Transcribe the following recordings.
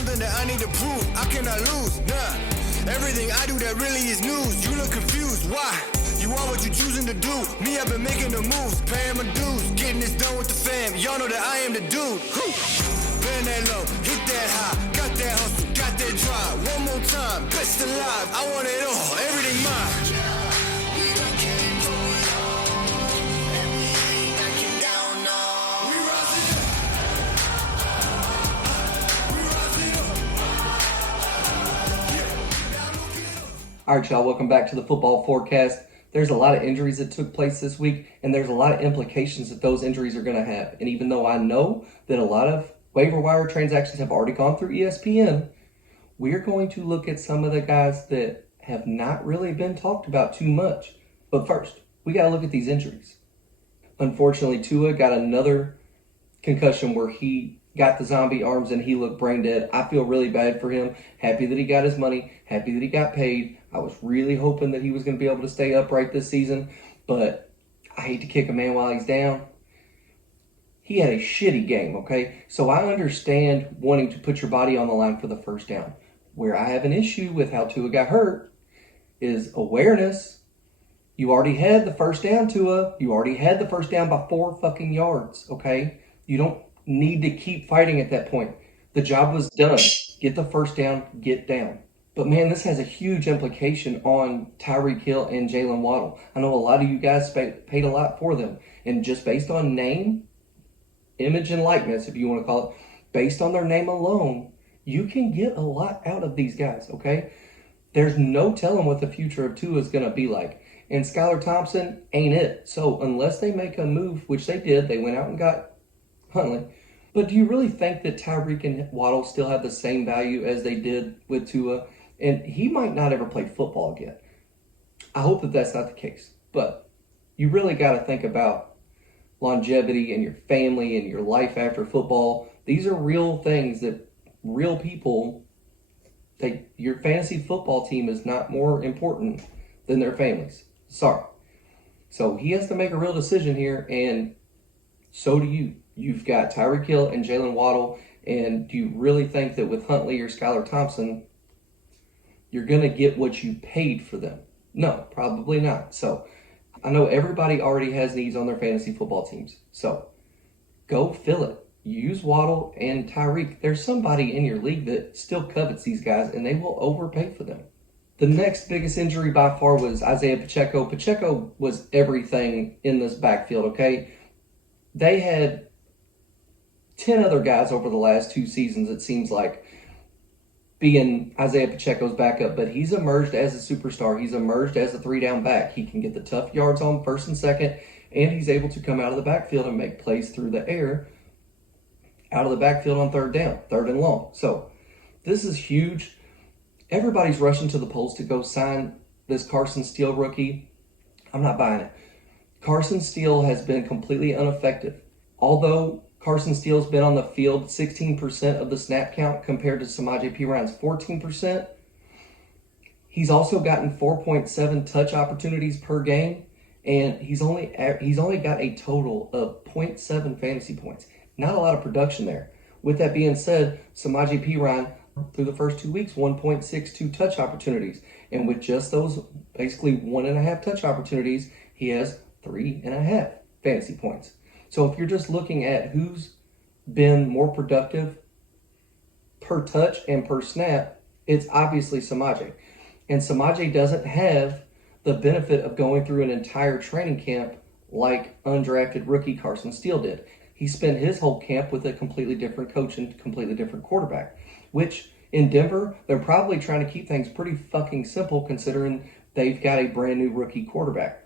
something that I need to prove. I cannot lose, nah. Everything I do that really is news. You look confused, why? You are what you choosing to do. Me, I've been making the moves, paying my dues, getting this done with the fam. Y'all know that I am the dude. Bend that low, hit that high, got that hustle, got that drive. One more time, best alive. I want it all, everything mine. All right, y'all, welcome back to the Football Forecast. There's a lot of injuries that took place this week, and there's a lot of implications that those injuries are going to have. And even though I know that a lot of waiver wire transactions have already gone through ESPN, we're going to look at some of the guys that have not really been talked about too much. But first, we got to look at these injuries. Unfortunately, Tua got another concussion where he got the zombie arms and he looked brain dead. I feel really bad for him. Happy that he got his money. Happy that he got paid. I was really hoping that he was going to be able to stay upright this season, but I hate to kick a man while he's down. He had a shitty game, okay? So I understand wanting to put your body on the line for the first down. Where I have an issue with how Tua got hurt is awareness. You already had the first down, Tua. You already had the first down by 4 fucking yards, okay? You don't need to keep fighting at that point. The job was done. Get the first down, get down. But man, this has a huge implication on Tyreek Hill and Jalen Waddle. I know a lot of you guys paid a lot for them. And just based on name, image, and likeness, if you want to call it, based on their name alone, you can get a lot out of these guys, okay? There's no telling what the future of Tua is going to be like. And Skylar Thompson ain't it. So unless they make a move, which they did, they went out and got Huntley. But do you really think that Tyreek and Waddle still have the same value as they did with Tua? And he might not ever play football again. I hope that that's not the case. But you really got to think about longevity and your family and your life after football. These are real things that real people, your fantasy football team is not more important than their families. Sorry. So he has to make a real decision here, and so do you. You've got Tyreek Hill and Jalen Waddle, and do you really think that with Huntley or Skylar Thompson, you're going to get what you paid for them? No, probably not. So I know everybody already has needs on their fantasy football teams. So go fill it. Use Waddle and Tyreek. There's somebody in your league that still covets these guys, and they will overpay for them. The next biggest injury by far was Isaiah Pacheco. Pacheco was everything in this backfield, okay? They had 10 other guys over the last 2 seasons, it seems like, being Isaiah Pacheco's backup, but he's emerged as a superstar. He's emerged as a 3-down back. He can get the tough yards on first and second, and he's able to come out of the backfield and make plays through the air out of the backfield on 3rd down, 3rd and long. So this is huge. Everybody's rushing to the polls to go sign this Carson Steele rookie. I'm not buying it. Carson Steele has been completely ineffective. Although Carson Steele's been on the field 16% of the snap count compared to Samaje Perine's 14%. He's also gotten 4.7 touch opportunities per game, and he's only got a total of 0.7 fantasy points. Not a lot of production there. With that being said, Samaje Perine through the first 2 weeks, 1.62 touch opportunities, and with just those basically 1.5 touch opportunities, he has 3.5 fantasy points. So if you're just looking at who's been more productive per touch and per snap, it's obviously Samaje. And Samaje doesn't have the benefit of going through an entire training camp like undrafted rookie Carson Steele did. He spent his whole camp with a completely different coach and completely different quarterback, which in Denver, they're probably trying to keep things pretty fucking simple considering they've got a brand new rookie quarterback.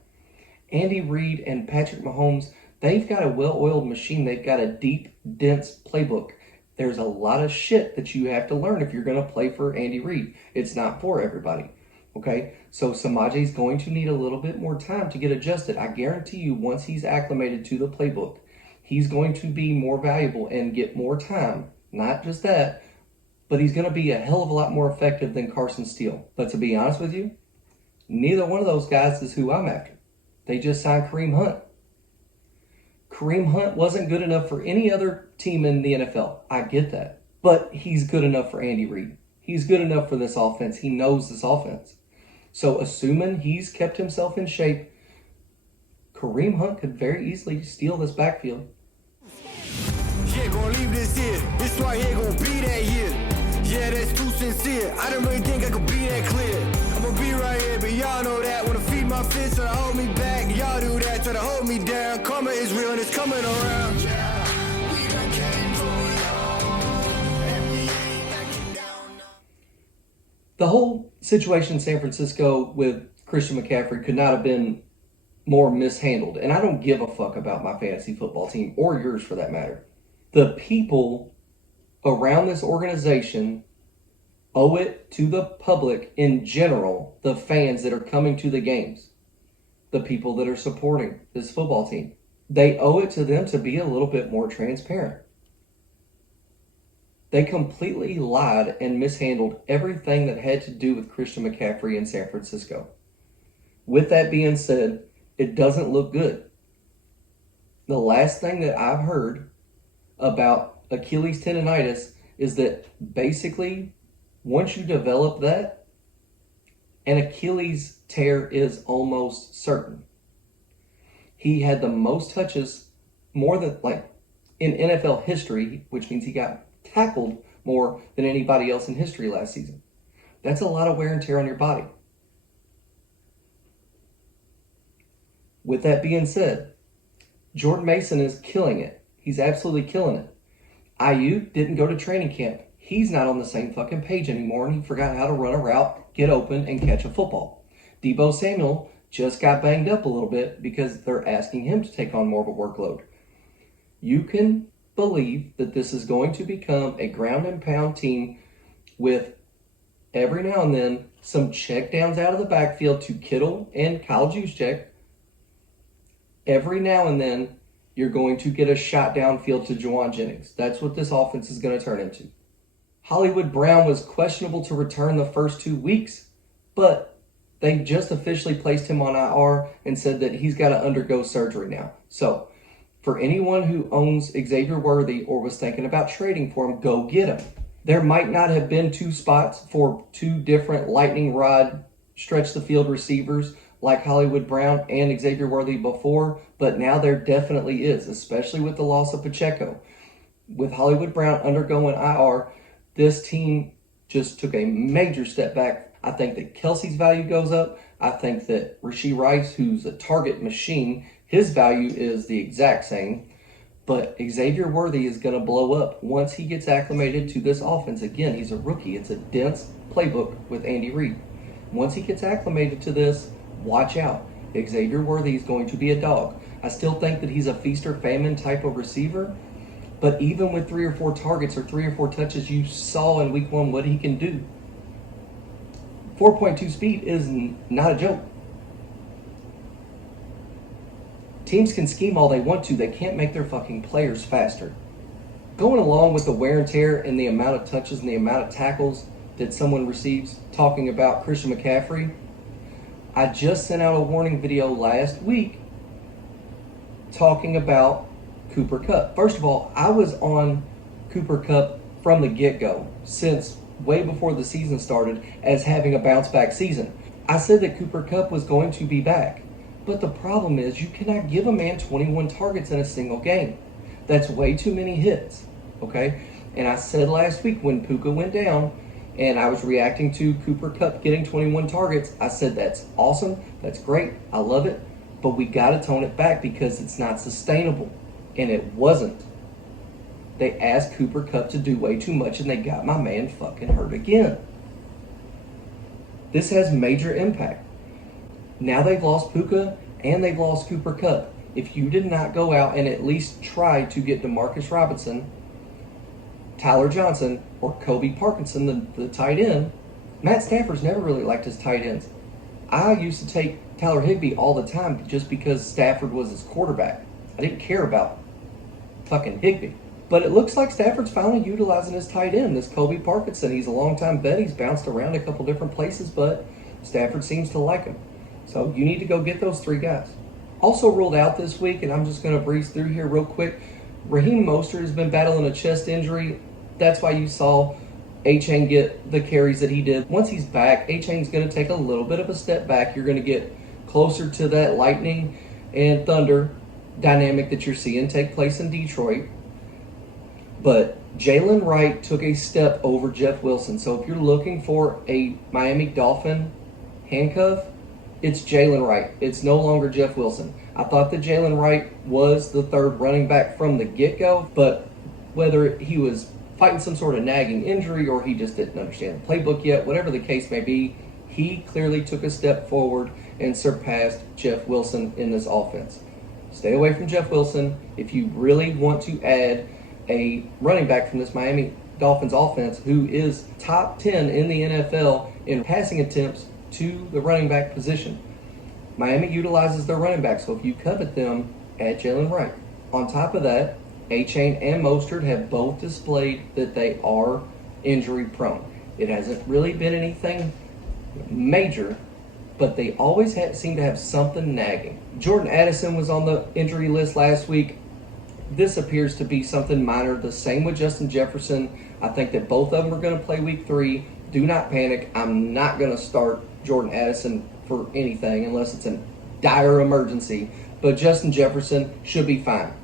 Andy Reid and Patrick Mahomes, they've got a well-oiled machine. They've got a deep, dense playbook. There's a lot of shit that you have to learn if you're going to play for Andy Reid. It's not for everybody, okay? So Samaje's going to need a little bit more time to get adjusted. I guarantee you once he's acclimated to the playbook, he's going to be more valuable and get more time. Not just that, but he's going to be a hell of a lot more effective than Carson Steele. But to be honest with you, neither one of those guys is who I'm after. They just signed Kareem Hunt. Kareem Hunt wasn't good enough for any other team in the NFL. I get that. But he's good enough for Andy Reid. He's good enough for this offense. He knows this offense. So assuming he's kept himself in shape, Kareem Hunt could very easily steal this backfield. Yeah, gonna leave this here. This right here gonna be that year. Yeah, that's too sincere. I don't really think I could be that clear. I'ma be right here, but y'all know that. Wanna feed my fist, try to hold me back. Y'all do that, try to hold me down. Karma is real and it's coming around. Yeah, we done came for long, and we ain't backing down. The whole situation in San Francisco with Christian McCaffrey could not have been more mishandled. And I don't give a fuck about my fantasy football team, or yours for that matter. The people around this organization owe it to the public in general, the fans that are coming to the games, the people that are supporting this football team. They owe it to them to be a little bit more transparent. They completely lied and mishandled everything that had to do with Christian McCaffrey in San Francisco. With that being said, it doesn't look good. The last thing that I've heard about Achilles tendonitis is that basically once you develop that, an Achilles tear is almost certain. He had the most touches, more than in NFL history, which means he got tackled more than anybody else in history last season. That's a lot of wear and tear on your body. With that being said, Jordan Mason is killing it. He's absolutely killing it. Ayuk didn't go to training camp. He's not on the same fucking page anymore, and he forgot how to run a route, get open, and catch a football. Deebo Samuel just got banged up a little bit because they're asking him to take on more of a workload. You can believe that this is going to become a ground and pound team with every now and then some check downs out of the backfield to Kittle and Kyle Juszczyk. Every now and then, you're going to get a shot downfield to Juwan Jennings. That's what this offense is going to turn into. Hollywood Brown was questionable to return the first 2 weeks, but they just officially placed him on IR and said that he's got to undergo surgery now. So, for anyone who owns Xavier Worthy or was thinking about trading for him, go get him. There might not have been two spots for two different lightning rod stretch the field receivers like Hollywood Brown and Xavier Worthy before, but now there definitely is, especially with the loss of Pacheco. With Hollywood Brown undergoing IR, this team just took a major step back. I think that Kelsey's value goes up. I think that Rashee Rice, who's a target machine, his value is the exact same. But Xavier Worthy is going to blow up once he gets acclimated to this offense. Again, he's a rookie. It's a dense playbook with Andy Reid. Once he gets acclimated to this, watch out. Xavier Worthy is going to be a dog. I still think that he's a feast or famine type of receiver, but even with 3 or 4 targets or 3 or 4 touches, you saw in week 1 what he can do. 4.2 speed is not a joke. Teams can scheme all they want to. They can't make their fucking players faster. Going along with the wear and tear and the amount of touches and the amount of tackles that someone receives, talking about Christian McCaffrey, I just sent out a warning video last week talking about Cooper Kupp. First of all, I was on Cooper Kupp from the get-go, since way before the season started, as having a bounce-back season. I said that Cooper Kupp was going to be back, but the problem is you cannot give a man 21 targets in a single game. That's way too many hits, okay? And I said last week when Puka went down, and I was reacting to Cooper Kupp getting 21 targets, I said that's awesome, that's great, I love it, but we got to tone it back because it's not sustainable. And it wasn't. They asked Cooper Kupp to do way too much, and they got my man fucking hurt again. This has major impact. Now they've lost Puka, and they've lost Cooper Kupp. If you did not go out and at least try to get Demarcus Robinson, Tyler Johnson, or Kobe Parkinson, the tight end, Matt Stafford's never really liked his tight ends. I used to take Tyler Higbee all the time just because Stafford was his quarterback. I didn't care about fucking Higbee. But it looks like Stafford's finally utilizing his tight end, this Kobe Parkinson. He's a longtime vet. He's bounced around a couple different places, but Stafford seems to like him. So you need to go get those 3 guys. Also ruled out this week, and I'm just going to breeze through here real quick, Raheem Mostert has been battling a chest injury. That's why you saw Achane get the carries that he did. Once he's back, Achane's going to take a little bit of a step back. You're going to get closer to that Lightning and Thunder dynamic that you're seeing take place in Detroit. But Jalen Wright took a step over Jeff Wilson. So if you're looking for a Miami Dolphin handcuff, it's Jalen Wright. It's no longer Jeff Wilson. I thought that Jalen Wright was the third running back from the get-go, but whether he was fighting some sort of nagging injury or he just didn't understand the playbook yet, whatever the case may be, he clearly took a step forward and surpassed Jeff Wilson in this offense. Stay away from Jeff Wilson. If you really want to add a running back from this Miami Dolphins offense who is top 10 in the NFL in passing attempts to the running back position, Miami utilizes their running back, so if you covet them, add Jalen Wright. On top of that, Achane and Mostert have both displayed that they are injury prone. It hasn't really been anything major, but they always seem to have something nagging. Jordan Addison was on the injury list last week. This appears to be something minor. The same with Justin Jefferson. I think that both of them are going to play week 3. Do not panic. I'm not going to start Jordan Addison for anything unless it's a dire emergency. But Justin Jefferson should be fine.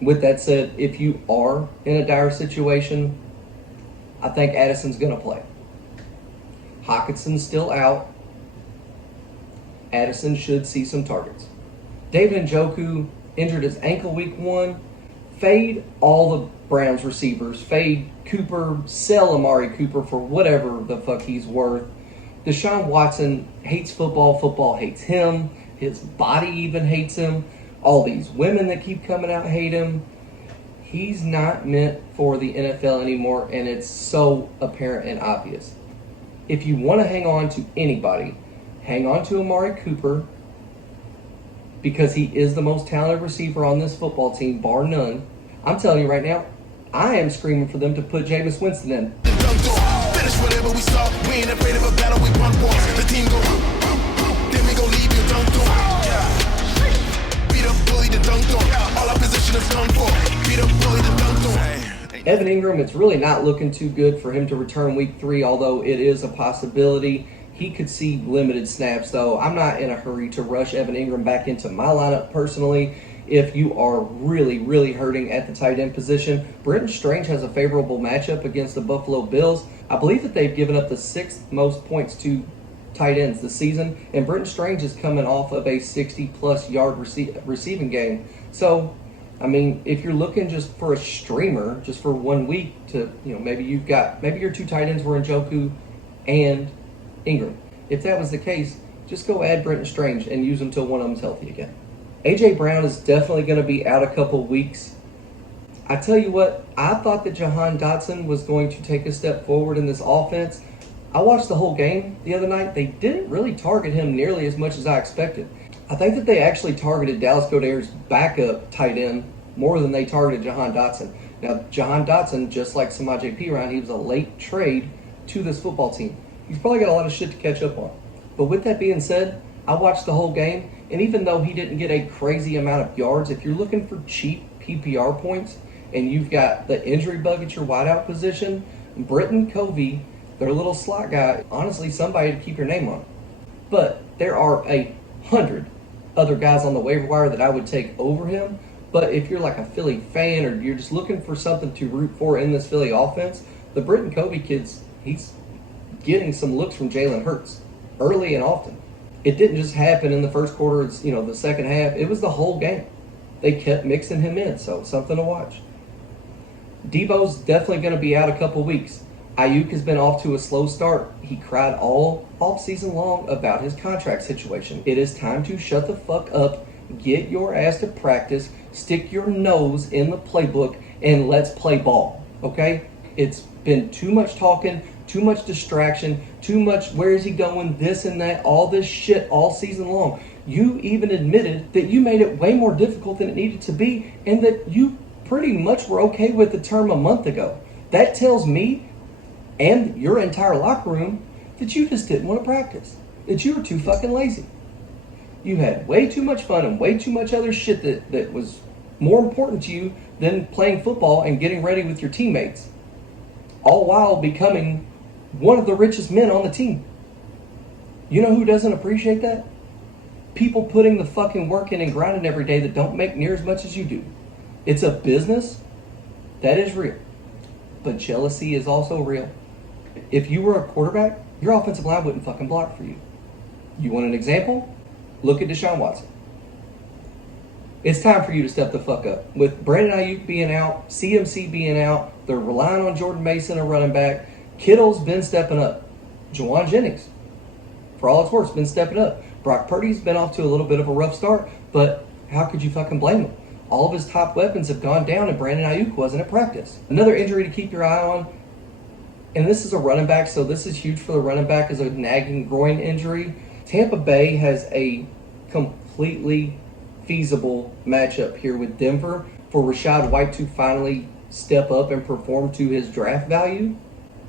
With that said, if you are in a dire situation, I think Addison's going to play. Hawkinson's still out. Addison should see some targets. David Njoku injured his ankle week 1. Fade all the Browns receivers. Fade Cooper. Sell Amari Cooper for whatever the fuck he's worth. Deshaun Watson hates football. Football hates him. His body even hates him. All these women that keep coming out hate him. He's not meant for the NFL anymore, and it's so apparent and obvious. If you want to hang on to anybody, hang on to Amari Cooper because he is the most talented receiver on this football team, bar none. I'm telling you right now, I am screaming for them to put Jameis Winston in. Finish whatever we start. We ain't afraid of a battle. We run once. The team go, then we go leave you dunk door. Beat up bully the dunk door. All our position is done for. Beat up bully the dunk door. Evan Ingram, it's really not looking too good for him to return week 3, although it is a possibility. He could see limited snaps, though. I'm not in a hurry to rush Evan Ingram back into my lineup personally. If you are really, really hurting at the tight end position, Brenton Strange has a favorable matchup against the Buffalo Bills. I believe that they've given up the 6th most points to tight ends this season, and Brenton Strange is coming off of a 60-plus yard receiving game. So, I mean, if you're looking just for a streamer, just for 1 week to, maybe your 2 tight ends were Njoku and Ingram. If that was the case, just go add Brenton Strange and use him until one of them's healthy again. A.J. Brown is definitely going to be out a couple weeks. I tell you what, I thought that Jahan Dotson was going to take a step forward in this offense. I watched the whole game the other night. They didn't really target him nearly as much as I expected. I think that they actually targeted Dallas Goedert's backup tight end more than they targeted Jahan Dotson. Now, Jahan Dotson, just like Samaje Perine, he was a late trade to this football team. He's probably got a lot of shit to catch up on. But with that being said, I watched the whole game, and even though he didn't get a crazy amount of yards, if you're looking for cheap PPR points and you've got the injury bug at your wideout position, Britton Covey, their little slot guy, honestly somebody to keep your name on. But there are 100 other guys on the waiver wire that I would take over him. But if you're like a Philly fan or you're just looking for something to root for in this Philly offense, the Britton Covey kid's he's getting some looks from Jalen Hurts early and often. It didn't just happen in the first quarter, it's, the second half. It was the whole game. They kept mixing him in, so something to watch. Debo's definitely going to be out a couple weeks. Ayuk has been off to a slow start. He cried all offseason long about his contract situation. It is time to shut the fuck up, get your ass to practice, stick your nose in the playbook, and let's play ball, okay? It's been too much talking, too much distraction, too much where is he going, this and that, all this shit all season long. You even admitted that you made it way more difficult than it needed to be and that you pretty much were okay with the term a month ago. That tells me and your entire locker room that you just didn't want to practice, that you were too fucking lazy. You had way too much fun and way too much other shit that was more important to you than playing football and getting ready with your teammates, all while becoming one of the richest men on the team. You know who doesn't appreciate that? People putting the fucking work in and grinding every day that don't make near as much as you do. It's a business. That is real. But jealousy is also real. If you were a quarterback, your offensive line wouldn't fucking block for you. You want an example? Look at Deshaun Watson. It's time for you to step the fuck up. With Brandon Ayuk being out, CMC being out, they're relying on Jordan Mason, a running back. Kittle's been stepping up. Juwan Jennings, for all it's worth, been stepping up. Brock Purdy's been off to a little bit of a rough start, but how could you fucking blame him? All of his top weapons have gone down and Brandon Ayuk wasn't at practice. Another injury to keep your eye on, and this is a running back, so this is huge for the running back, is a nagging groin injury. Tampa Bay has a completely feasible matchup here with Denver for Rachaad White to finally step up and perform to his draft value.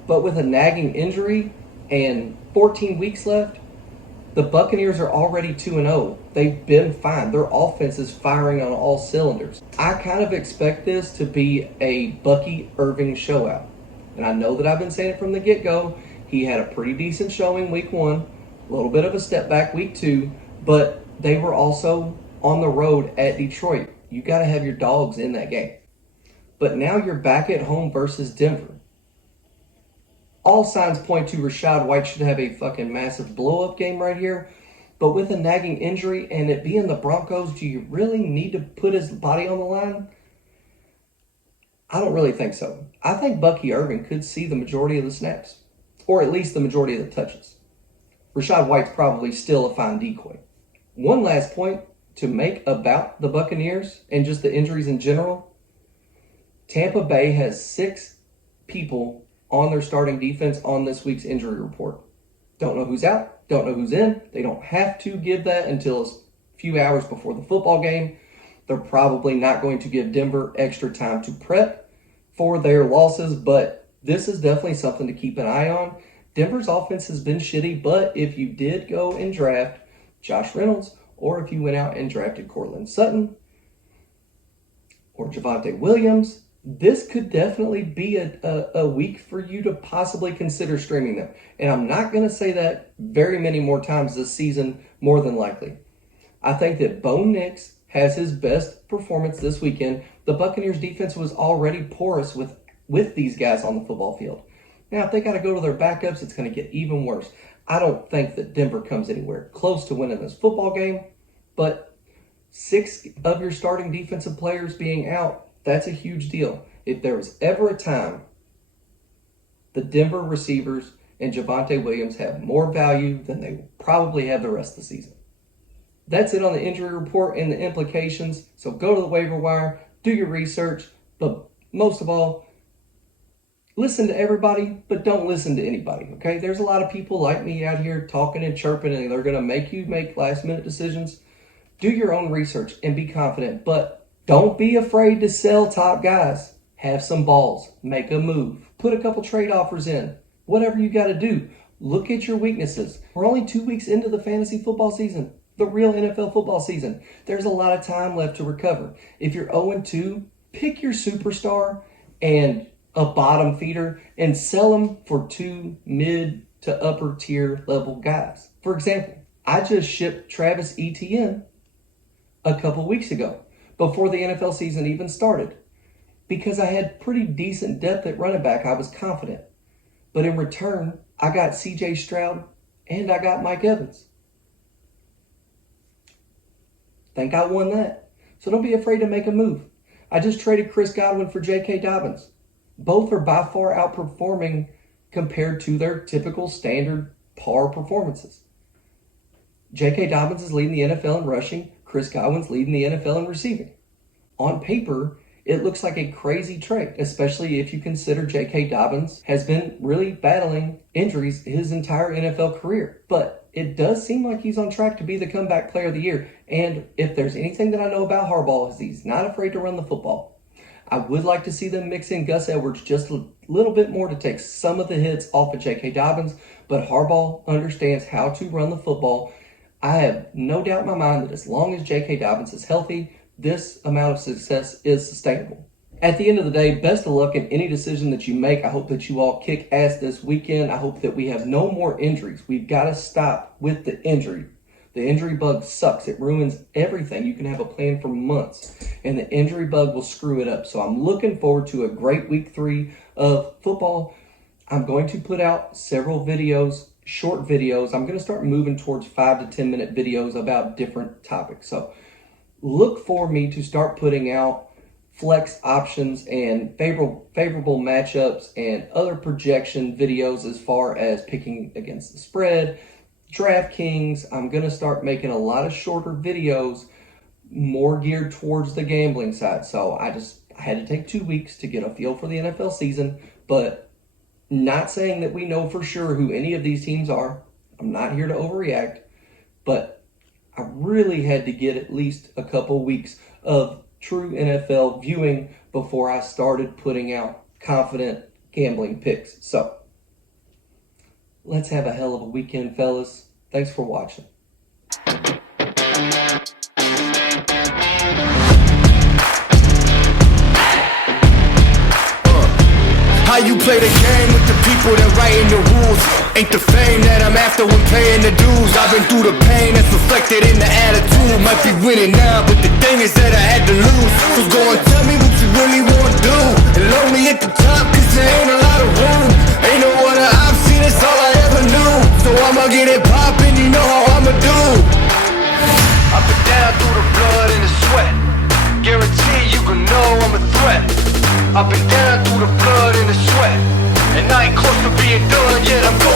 But with a nagging injury and 14 weeks left, the Buccaneers are already 2-0. They've been fine. Their offense is firing on all cylinders. I kind of expect this to be a Bucky Irving showout. And I know that I've been saying it from the get-go. He had a pretty decent showing week 1, a little bit of a step back week 2, but they were also on the road at Detroit. You got to have your dogs in that game. But now you're back at home versus Denver. All signs point to Rachaad White should have a fucking massive blow-up game right here. But with a nagging injury and it being the Broncos, do you really need to put his body on the line? I don't really think so. I think Bucky Irving could see the majority of the snaps, or at least the majority of the touches. Rachaad White's probably still a fine decoy. One last point to make about the Buccaneers and just the injuries in general. Tampa Bay has 6 people on their starting defense on this week's injury report. Don't know who's out, don't know who's in. They don't have to give that until a few hours before the football game. They're probably not going to give Denver extra time to prep for their losses, but this is definitely something to keep an eye on. Denver's offense has been shitty, but if you did go and draft Josh Reynolds, or if you went out and drafted Courtland Sutton or Javonte Williams, this could definitely be a week for you to possibly consider streaming them. And I'm not going to say that very many more times this season, more than likely. I think that Bo Nix has his best performance this weekend. The Buccaneers defense was already porous with these guys on the football field. Now, if they got to go to their backups, it's going to get even worse. I don't think that Denver comes anywhere close to winning this football game, but 6 of your starting defensive players being out, that's a huge deal. If there was ever a time the Denver receivers and Javonte Williams have more value than they will probably have the rest of the season. That's it on the injury report and the implications. So go to the waiver wire, do your research, but most of all, listen to everybody, but don't listen to anybody, okay? There's a lot of people like me out here talking and chirping, and they're going to make you make last-minute decisions. Do your own research and be confident, but don't be afraid to sell top guys. Have some balls. Make a move. Put a couple trade offers in. Whatever you got to do. Look at your weaknesses. We're only 2 weeks into the fantasy football season, the real NFL football season. There's a lot of time left to recover. If you're 0-2, pick your superstar and a bottom feeder and sell them for 2 mid to upper tier level guys. For example, I just shipped Travis Etienne a couple weeks ago before the NFL season even started because I had pretty decent depth at running back. I was confident. But in return, I got CJ Stroud and I got Mike Evans. Think I won that. So don't be afraid to make a move. I just traded Chris Godwin for J.K. Dobbins. Both are by far outperforming compared to their typical standard par performances. J.K. Dobbins is leading the NFL in rushing. Chris Godwin's leading the NFL in receiving. On paper, it looks like a crazy trade, especially if you consider J.K. Dobbins has been really battling injuries his entire NFL career. But it does seem like he's on track to be the comeback player of the year. And if there's anything that I know about Harbaugh, is he's not afraid to run the football. I would like to see them mix in Gus Edwards just a little bit more to take some of the hits off of J.K. Dobbins, but Harbaugh understands how to run the football. I have no doubt in my mind that as long as J.K. Dobbins is healthy, this amount of success is sustainable. At the end of the day, best of luck in any decision that you make. I hope that you all kick ass this weekend. I hope that we have no more injuries. We've got to stop with the injury. The injury bug sucks. It ruins everything. You can have a plan for months, and the injury bug will screw it up. So I'm looking forward to a great week 3 of football. I'm going to put out several videos, short videos. I'm going to start moving towards 5 to 10 minute videos about different topics. So look for me to start putting out flex options and favorable matchups and other projection videos as far as picking against the spread, DraftKings. I'm going to start making a lot of shorter videos, more geared towards the gambling side. So I had to take 2 weeks to get a feel for the NFL season, but not saying that we know for sure who any of these teams are. I'm not here to overreact, but I really had to get at least a couple weeks of true NFL viewing before I started putting out confident gambling picks. So let's have a hell of a weekend, fellas. Thanks for watching. How you play the game with the people that writing the rules? Ain't the fame that I'm after when paying the dues. I've been through the pain that's reflected in the attitude. Might be winning now, but the thing is that I had to lose. So go and tell me what you really want to do. And lonely at the top, cause there ain't a lot of room. Ain't no other option, it's all I ever knew. So I'ma get it poppin', you know how I'ma do. I've been down through the blood and the sweat. Guarantee you can know I'm a threat. I've been down through the blood and the sweat, and I ain't close to being done yet. I'm going